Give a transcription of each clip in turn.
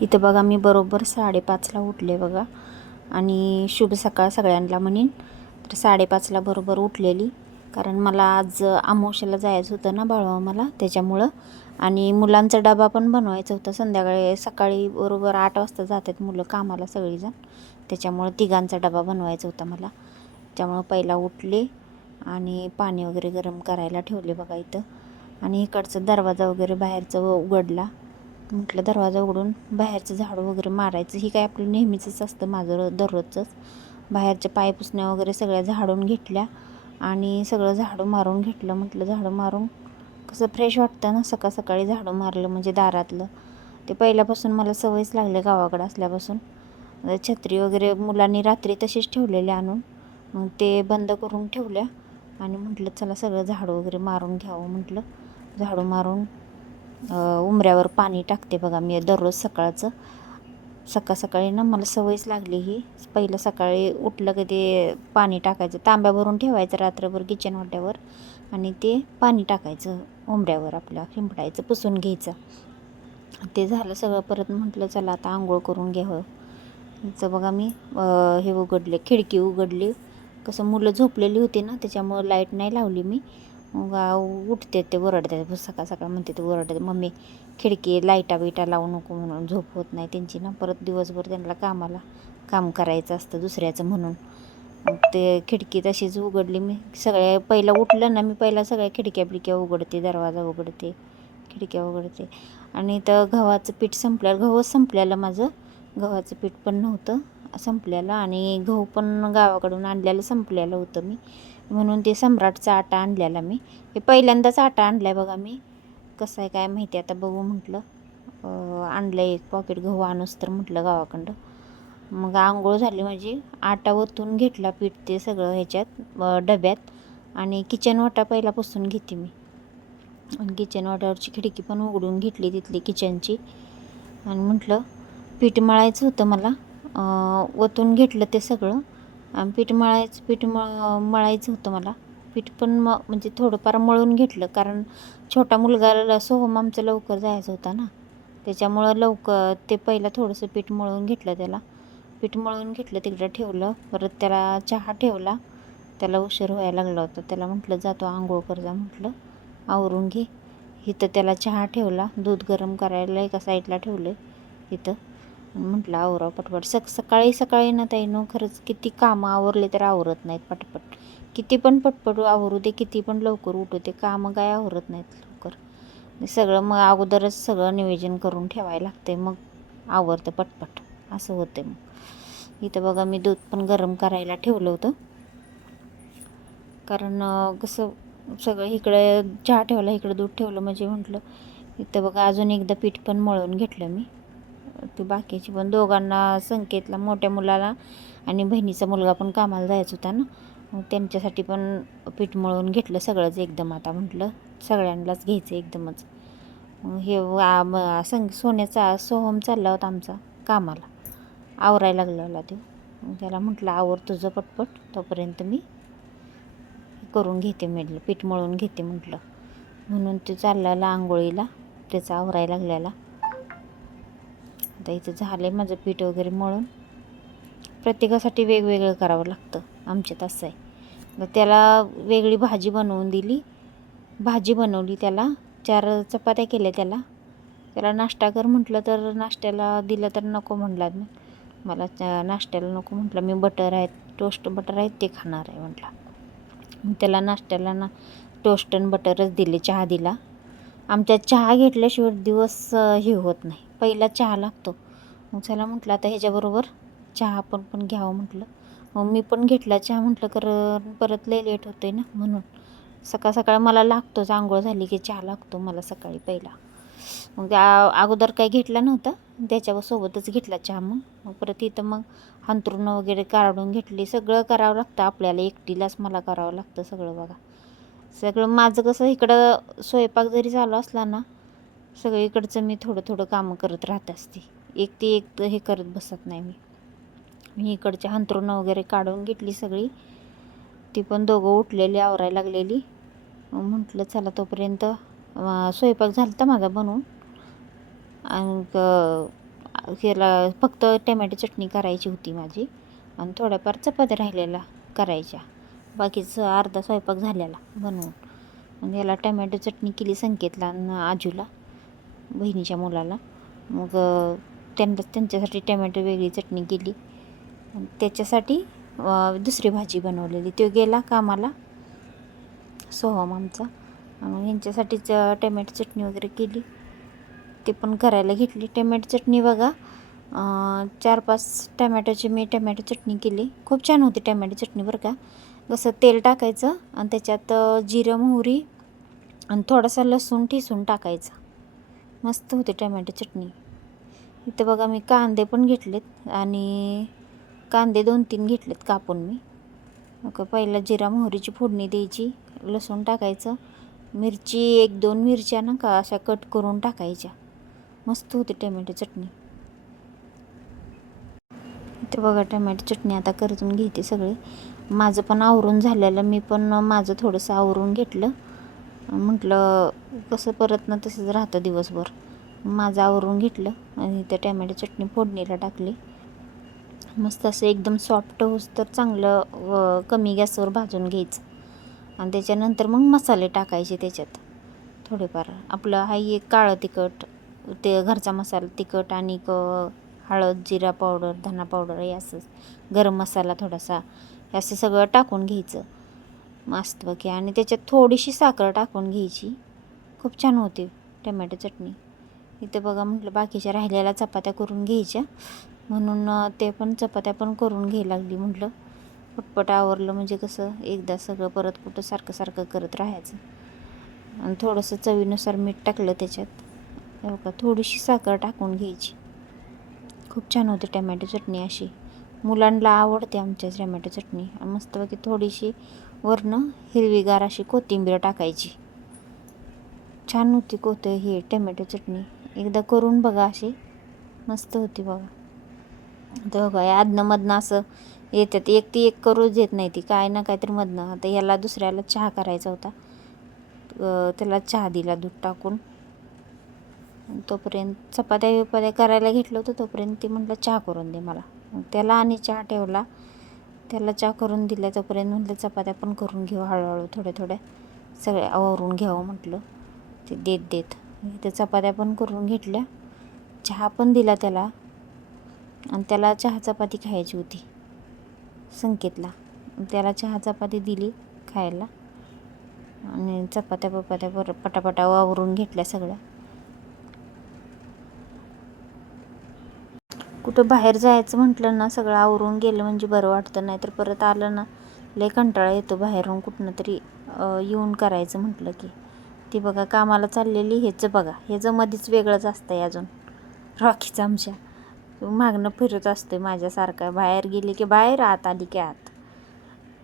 इथं बघा मी बरोबर 5:30ला उठले बघा. आणि शुभ सकाळ सगळ्यांना म्हणीन. तर 5:30ला बरोबर उठलेली, कारण मला आज अमावस्येला जायचं होतं ना बाळूमामाला, त्याच्यामुळं. आणि मुलांचा डबा पण बनवायचा होता संध्याकाळी. सकाळी बरोबर 8 वाजता जातात मुलं कामाला सगळीजण, त्याच्यामुळं तिघांचा डबा बनवायचा होता मला. त्यामुळं पहिला उठले आणि पाणी वगैरे गरम करायला ठेवले बघा इथं. आणि इकडचा दरवाजा वगैरे बाहेरचा उघडला. म्हटलं दरवाजा उघडून बाहेरचं झाडू वगैरे मारायचं. ही काय आपलं नेहमीचंच असतं माझं दररोजचंच. बाहेरच्या पायपुसण्या वगैरे सगळ्या झाडून घेतल्या आणि सगळं झाडू मारून घेतलं. म्हटलं झाडू मारून कसं फ्रेश वाटतं ना सकाळ सकाळी झाडू मारलं म्हणजे दारातलं. ते पहिल्यापासून मला सवयच लागले गावाकडं असल्यापासून. छत्री वगैरे मुलांनी रात्री तशीच ठेवलेली आणून, मग ते बंद करून ठेवल्या. आणि म्हटलं चला सगळं झाडू वगैरे मारून घ्यावं. म्हटलं झाडू मारून उंबऱ्यावर पाणी टाकते बघा मी दररोज सकाळचं. सकाळ सकाळी ना मला सवयच लागली ही. पहिलं सकाळी उठलं की ते पाणी टाकायचं, तांब्या भरून ठेवायचं रात्रभर किचन वाट्यावर, आणि ते पाणी टाकायचं उंबऱ्यावर, आपल्या शिंपडायचं, पुसून घ्यायचं. ते झालं सगळं. परत म्हटलं चला आता आंघोळ करून घ्यावं. हिचं बघा मी हे उघडले, खिडकी उघडली. कसं मुलं झोपलेली होती ना, त्याच्यामुळं लाईट नाही लावली मी. मग उठते ते ओरडतात सकाळ सकाळ, म्हणते ते ओरडतात मम्मी खिडकी लाईटा बिटा लावू नको म्हणून, झोप होत नाही त्यांची ना. परत दिवसभर त्यांना काम करायचं असतं दुसऱ्याचं म्हणून. मग ते खिडकी तशीच उघडली मी. सगळ्या पहिलं उठलं ना मी, पहिला सगळ्या खिडक्या बिडक्या उघडते, दरवाजा उघडते, खिडक्या उघडते. आणि तर गव्हाचं पीठ संपल्यालं, गव्हाच संपल्यालं माझं. गव्हाचं पीठ पण नव्हतं संपल्यालं, आणि गहू पण गावाकडून आणलेलं संपलेलं होतं मी, म्हणून ते सम्राटचा आटा आणलेला मी. हे पहिल्यांदाच आटा आणला आहे बघा मी. कसं आहे काय माहिती, आता बघू म्हटलं. आणलं एक पॉकेट गहू आणूस तर म्हटलं गावाकडं. मग आंघोळ झाली माझी, आटा ओतून घेतला पीठ ते सगळं ह्याच्यात डब्यात. आणि किचन वाटा पहिला पुसून घेते मी. आणि किचन वाट्यावरची खिडकी पण उघडून घेतली तिथली किचनची. आणि म्हटलं पीठ मळायचं होतं मला. ओतून घेतलं ते सगळं. आणि पीठ मळायचं होतं मला. पीठ पण म्हणजे थोडंफार मळून घेतलं, कारण छोटा मुलगा सोहम आमचं लवकर जायचं होता ना, त्याच्यामुळं लवकर ते पहिलं थोडंसं पीठ मळून घेतलं त्याला. पीठ मळून घेतलं तिकडं ठेवलं. परत त्याला चहा ठेवला. त्याला उशीर व्हायला लागला होता. त्याला म्हटलं जातो आंघोळ कर जा, म्हटलं आवरून घे. इथं त्याला चहा ठेवला, दूध गरम करायला एका साईडला ठेवलं इथं. म्हटलं आवरा पटपट. सकाळी सकाळी ना ताई नो, खरंच किती कामं आवरले तर आवरत नाहीत पटपट. किती पण पटपट आवरू दे, किती पण लवकर उठू दे, कामं काय आवरत नाहीत लवकर. सगळं मग अगोदरच सगळं नियोजन करून ठेवायला लागते, मग आवरतं पटपट, असं होते मग. इथं बघा मी दूध पण गरम करायला ठेवलं होतं, कारण कसं सगळं इकडे चहा ठेवला, इकडं दूध ठेवलं म्हणजे म्हटलं. इथं बघा अजून एकदा पीठ पण मळून घेतलं मी. ते बाकीची पण दोघांना, संकेतला मोठ्या मुलाला आणि बहिणीचा मुलगा पण कामाला जायचं होता ना, मग त्यांच्यासाठी पण पीठ मळून घेतलं सगळंच एकदम. आता म्हटलं सगळ्यांनाच घ्यायचं एकदमच. हे सोहम चालला होता आमचा कामाला, आवरायला लागलेला तो. मग त्याला म्हटलं आवर तुझं पटपट, तोपर्यंत मी करून घेते, म्हटलं पीठ मळून घेते म्हटलं. म्हणून ते चाललेला आंघोळीला, त्याचा आवरायला लागलेला. आता इथं झालं आहे माझं पीठ वगैरे मळून. प्रत्येकासाठी वेगवेगळं करावं लागतं आमच्यात, असं आहे. तर त्याला वेगळी भाजी बनवून दिली, भाजी बनवली त्याला. 4 चपात्या केल्या त्याला नाश्ता कर म्हटलं तर नाश्त्याला दिलं तर नको म्हटला मी. मला नाश्त्याला नको म्हटलं, मी बटर आहेत, टोस्ट बटर आहेत ते खाणार आहे म्हटलं. मग त्याला नाश्त्याला ना टोस्ट आणि बटरच दिले, चहा दिला. आमच्यात चहा घेतल्याशिवाय दिवस हे होत नाही, पहिला चहा लागतो. मग चला म्हटलं आता ह्याच्याबरोबर चहा पण घ्यावं म्हटलं. मग मी पण घेतला चहा, म्हटलं परत लय लेट होतं आहे ना, म्हणून. सकाळ सकाळ मला लागतोच, आंघोळ झाली की चहा लागतो मला सकाळी पहिला. मग त्या अगोदर काही घेतला नव्हता, त्याच्यासोबतच घेतला चहा. मग परत इथं मग अंथरुणं वगैरे काढून घेतली. सगळं करावं लागतं आपल्याला, एकटीलाच मला करावं लागतं सगळं बघा. सगळं माझं कसं, इकडं स्वयंपाक जरी चालू असला ना, सगळं इकडचं मी थोडं थोडं कामं करत राहत असते. एक हे करत बसत नाही मी इकडचे अंथरुणं वगैरे काढून घेतली सगळी. ती पण दोघं उठलेली, आवरायला लागलेली. म्हटलं चला तोपर्यंत स्वयंपाक झाला तर माझा बनवून. आणि केला, फक्त टमॅटो चटणी करायची होती माझी आणि थोड्याफार चपात्या राहिलेला करायच्या, बाकीचं अर्धा स्वयंपाक झालेला बनवून. मग याला टमॅटो चटणी केली संकेतला आणि आजूला, बहिणीच्या मुलाला. मग त्यांच्यासाठी टमॅटो वेगळी चटणी केली. त्याच्यासाठी दुसरी भाजी बनवलेली. तो गेला कामाला, सोहम आमचा. मग यांच्यासाठीच टमॅटो चटणी वगैरे केली, ते पण करायला घेतली. टमॅटो चटणी बघा, 4-5 टमॅटोची मी टमॅटो चटणी केली. खूप छान होती टमॅटो चटणी बरं का. कसं तेल टाकायचं आणि त्याच्यात जिरं मोहरी आणि थोडासा लसूण ठेचून टाकायचा. मस्त होती टमॅटो चटणी. इथं बघा मी कांदे पण घेतलेत आणि कांदे 2-3 घेतलेत कापून मी. मग पहिला जिरा मोहरीची फोडणी द्यायची, लसूण टाकायचं, मिरची 1-2 मिरच्या ना का अशा कट करून टाकायच्या. मस्त होती टमॅटो चटणी. इथे बघा टमॅटो चटणी आता करून घेते सगळे. माझं पण आवरून झालेलं, मी पण माझं थोडंसं आवरून घेतलं. म्हटलं कसं परत ना तसंच राहतं दिवसभर. माझं आवरून घेतलं आणि त्या टमॅटो चटणी फोडणीला टाकली. मस्त असं एकदम सॉफ्ट होस तर चांगलं कमी गॅसवर भाजून घ्यायचं आणि त्याच्यानंतर मग मसाले टाकायचे त्याच्यात थोडेफार. आपलं हाही एक काळं तिखट, ते घरचा मसाला तिखट आणि हळद, जिरा पावडर, धना पावडर, हे असं गरम मसाला थोडासा, हे असं सगळं टाकून घ्यायचं मस्तपैकी. आणि त्याच्यात थोडीशी साखर टाकून घ्यायची. खूप छान होती टमॅटो चटणी. इथं बघा म्हटलं बाकीच्या राहिलेल्या चपात्या करून घ्यायच्या, म्हणून ते पण चपात्या पण करून घ्यायला लागली. म्हटलं पटपट आवरलं म्हणजे कसं एकदा सगळं परत कुठं सारखं सारखं करत राहायचं. आणि थोडंसं चवीनुसार मीठ टाकलं त्याच्यात. बघा थोडीशी साखर टाकून घ्यायची. खूप छान होती टमॅटो चटणी अशी. मुलांना आवडते आमच्या टमॅटो चटणी. मस्तपैकी थोडीशी वरनं हिरवीगार अशी कोथिंबीर टाकायची. छान होती ही टमॅटो चटणी. एकदा करून बघा, अशी मस्त होती बघा. तर बघा अधनं असं येतात, एक करूच देत नाही ती, काय ना काहीतरी मधनं. आता याला दुसऱ्याला चहा करायचा होता, त्याला चहा दिला दूध टाकून. तोपर्यंत चपात्या करायला घेतलं होतं, तोपर्यंत ती म्हटलं चहा करून दे मला. मग त्याला आणि चहा ठेवला, त्याला चहा करून दिला. तोपर्यंत म्हटलं चपात्या पण करून घेऊ हळूहळू, थोड्या सगळ्या आवरून घ्यावं म्हटलं ते देत ते चपात्या पण करून घेतल्या, चहा पण दिला त्याला. आणि त्याला चहा चपाती खायची होती संकेतला, त्याला चहा चपाती दिली खायला. आणि चपात्या पटापटा आवरून घेतल्या सगळ्या. कुठं बाहेर जायचं म्हटलं ना, सगळं आवरून गेलं म्हणजे बरं वाटतं. नाही तर परत आलं ना लय कंटाळा येतो बाहेरून कुठनं तरी येऊन करायचं म्हटलं की. ती बघा कामाला चाललेली, ह्याचं बघा, ह्याचं मध्येच वेगळंच असतं आहे अजून. रॉकीचं आमच्या मागणं फिरत असतो माझ्यासारखा, बाहेर गेली की बाहेर, आत आली की आत.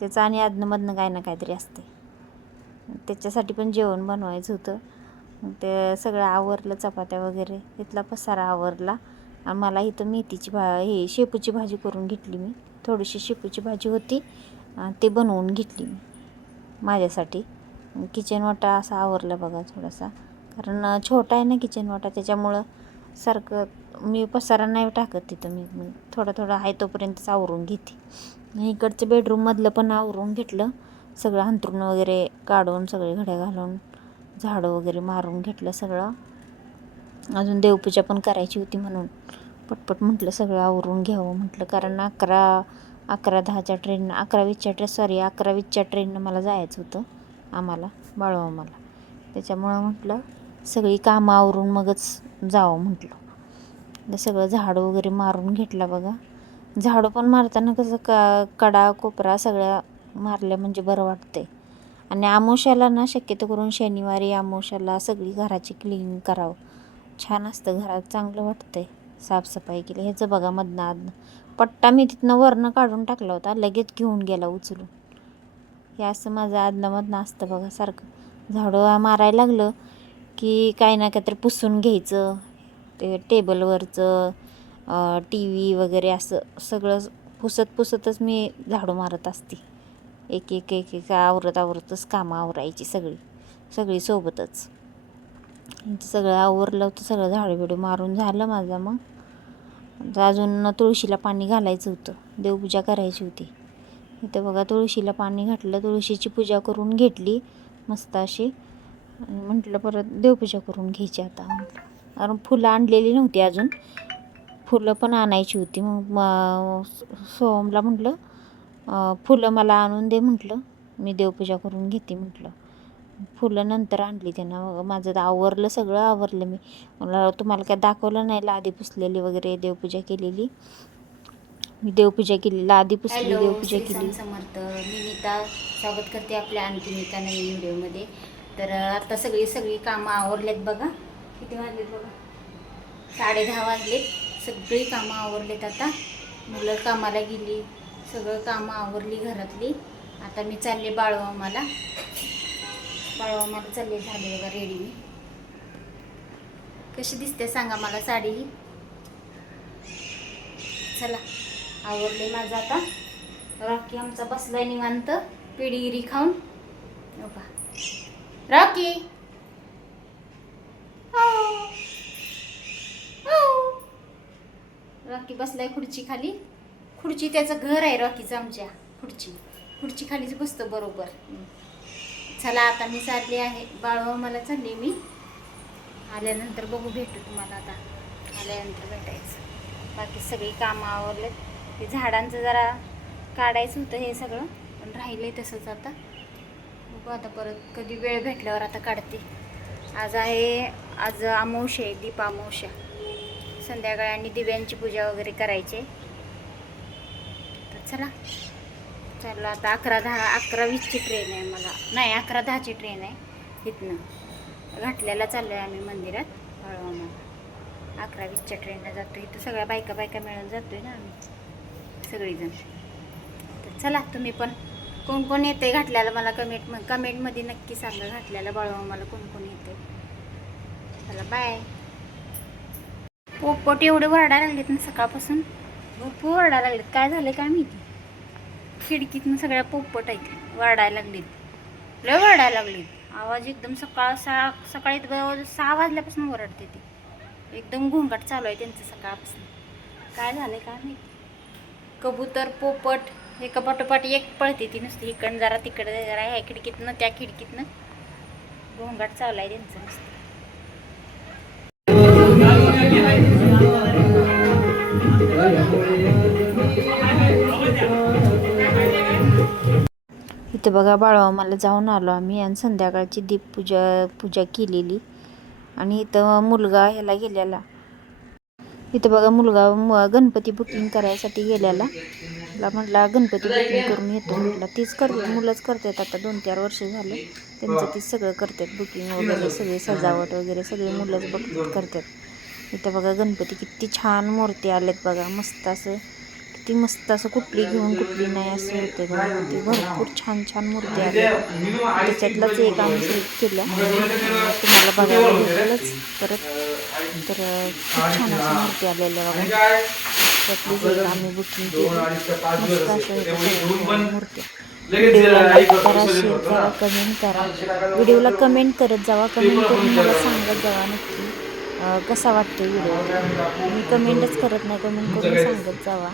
त्याचं आणि अधनंमधनं काय ना काहीतरी असते. त्याच्यासाठी पण जेवण बनवायचं होतं. ते सगळं आवरलं, चपात्या वगैरे, इथला पसारा आवरला. आणि मला इथं मेथीची शेपूची भाजी करून घेतली मी. थोडीशी शेपूची भाजी होती, ते बनवून घेतली मी माझ्यासाठी. किचन वाटा असा आवरला बघा थोडासा, कारण छोटा आहे ना किचन वाटा, त्याच्यामुळं सारखं मी पसारा नाही टाकत तिथं. मी थोडं आहे तोपर्यंतच आवरून घेते. इकडचं बेडरूममधलं पण आवरून घेतलं सगळं, अंथरूण वगैरे काढून सगळे घड्या घालून झाडं वगैरे मारून घेतलं सगळं. अजून देवपूजा पण करायची होती, म्हणून पटपट म्हटलं सगळं आवरून घ्यावं म्हटलं. कारण 11:10च्या ट्रेननं, 11:20च्या ट्रेननं मला जायचं होतं आम्हाला बाळूमामाला. त्याच्यामुळं म्हटलं सगळी कामं आवरून मगच जावं म्हटलं. सगळं झाडं वगैरे मारून घेतला बघा. झाडं पण मारताना कसं कडा कोपरा सगळ्या मारल्या म्हणजे बरं वाटते. आणि अमावास्याला ना शक्यतो करून शनिवारी अमावास्याला सगळी घराची क्लीन करावं, छान असतं घरात, चांगलं वाटतंय साफसफाई केली. ह्याचं बघा मधनं पट्टा मी तिथनं वरनं काढून टाकला होता, लगेच घेऊन गेला उचलून. हे असं माझं अधनंमधनं असतं बघा सारखं. झाडं मारायला लागलं की काही ना काहीतरी पुसून घ्यायचं, ते टेबलवरचं टी व्ही वगैरे असं सगळं पुसतच मी झाडू मारत असते. एक आवरतच कामं आवरायची सगळी सोबतच. सगळं आवरलं होतं, सगळं झाडू बिडू मारून झालं माझं. मग अजून तुळशीला पाणी घालायचं होतं, देवपूजा करायची होती. इथं बघा तुळशीला पाणी घातलं, तुळशीची पूजा करून घेतली मस्त अशी. आणि म्हटलं परत देवपूजा करून घ्यायची आता म्हटलं, कारण फुलं आणलेली नव्हती अजून, फुलं पण आणायची होती. मग सोहमला म्हटलं फुलं मला आणून दे म्हटलं, मी देवपूजा करून घेते म्हटलं. फुलं नंतर आणली त्यानं. माझं आवरलं, सगळं आवरलं. मला तुम्हाला काय दाखवलं नाही, लादी पुसलेली वगैरे, देवपूजा केलेली. मी देवपूजा केली, लादी पुसली, देवपूजा केली. समर्थ, मी नीता स्वागत करते आपल्या आणखीन एका नवीन व्हिडिओमध्ये. तर आता सगळी कामं आवरलेत बघा. किती वाजलेत बघा, 10:30 वाजलेत. सगळी कामं आवरलेत आता. मुलं कामाला गेली, सगळं कामं आवरली घरातली. आता मी चालले बाळूमामाला चालले. झाले बघा रेडी मी. कशी दिसते सांगा मला साडी ही. चला आवरले माझं आता. रॉकी आमचा बसलाय निवांत पिढीगिरी खाऊन. बघा रॉकी, रॉकी बसलाय खुर्ची खाली. खुर्ची त्याचं घर आहे रॉकीचं, आमच्या खुर्ची खालीच बसतो बरोबर. चला आता मी चालली आहे बाळूमामाला चालली मी. आल्यानंतर बघू, भेटू तुम्हाला आता आल्यानंतर भेटायचं. बाकी सगळी कामं आवरलेत. ते झाडांचं जरा काढायचं होतं हे सगळं, पण राहिलंय तसंच. आता बघू, आता परत कधी वेळ भेटल्यावर आता काढते. आज अमावस्या आहे, दीप अमावस्या. संध्याकाळी आणि दिव्यांची पूजा वगैरे करायची. तर चला चाललो आता. 11:20ची ट्रेन आहे मला, नाही 11:10ची ट्रेन आहे. इथनं घाटल्याला चाललो आहे आम्ही मंदिरात बाळूमामाला. 11:20च्या ट्रेनला जातो. इथं सगळ्या बायका मिळून जातो आहे ना आम्ही सगळीजण. तर चला, तुम्ही पण कोण कोण येते घाटल्याला मला कमेंटमध्ये नक्की सांगा. घाटल्याला बाळूमामाला कोण कोण येते. चला बाय. पोपट एवढे वरडायला लागलेत ना सकाळपासून, भरपूर वरडायला लागलेत. काय झालं काय माहिती, खिडकीतनं सगळ्या पोपट आहेत, वरडायला लागलीत, लय वरडायला लागलीत. आवाज एकदम सकाळी 6 वाजल्यापासून वरडते ती. एकदम घोंगाट चालू आहे त्यांचं सकाळपासून. काय झालं काय माहिती. कबूतर पोपट एका पाठोपाठ एक पळते ती नुसती. इकडं जरा तिकडं जरा, ह्या खिडकीतनं त्या खिडकीतनं घोंगाट चालू आहे त्यांचं नुसतं. इथं बघा बाळूमामाला जाऊन आलो आम्ही आणि संध्याकाळची पूजा केलेली. आणि इथं मुलगा ह्याला गेलेला. इथं बघा मुलगा गणपती बुकिंग करायसाठी गेलेला. मला म्हटला गणपती बुकिंग करून येतो म्हटलं. तीच करते, मुलंच करतात आता 2-4 वर्ष झालं त्यांचं. तीच सगळं करतात, बुकिंग वगैरे सगळे, सजावट वगैरे सगळे मुलंच करतात. इथं बघा गणपती किती छान मूर्ती आल्यात बघा. मस्त असं, किती मस्त असं, कुठली घेऊन कुठली नाही असं होते बघा. ते भरपूर छान मूर्ती आल्या. त्याच्यातलाच एक आम्ही सिलेक्ट केलं, तुम्हाला बघायला भेटेलच परत. तर खूप छान अशा मूर्ती आलेल्या बघा. त्यातलीच एक आम्ही बुकिंग केली. मस्त असं मूर्ती. व्हिडिओला लाईक करा, शेअर करा, कमेंट करा. व्हिडिओला कमेंट करत जावा, कमेंट करून मला सांगत जावा नक्की कसा वाटतो व्हिडिओ. मी कमेंटच करत नाही, कमेंट करून सांगत जावा.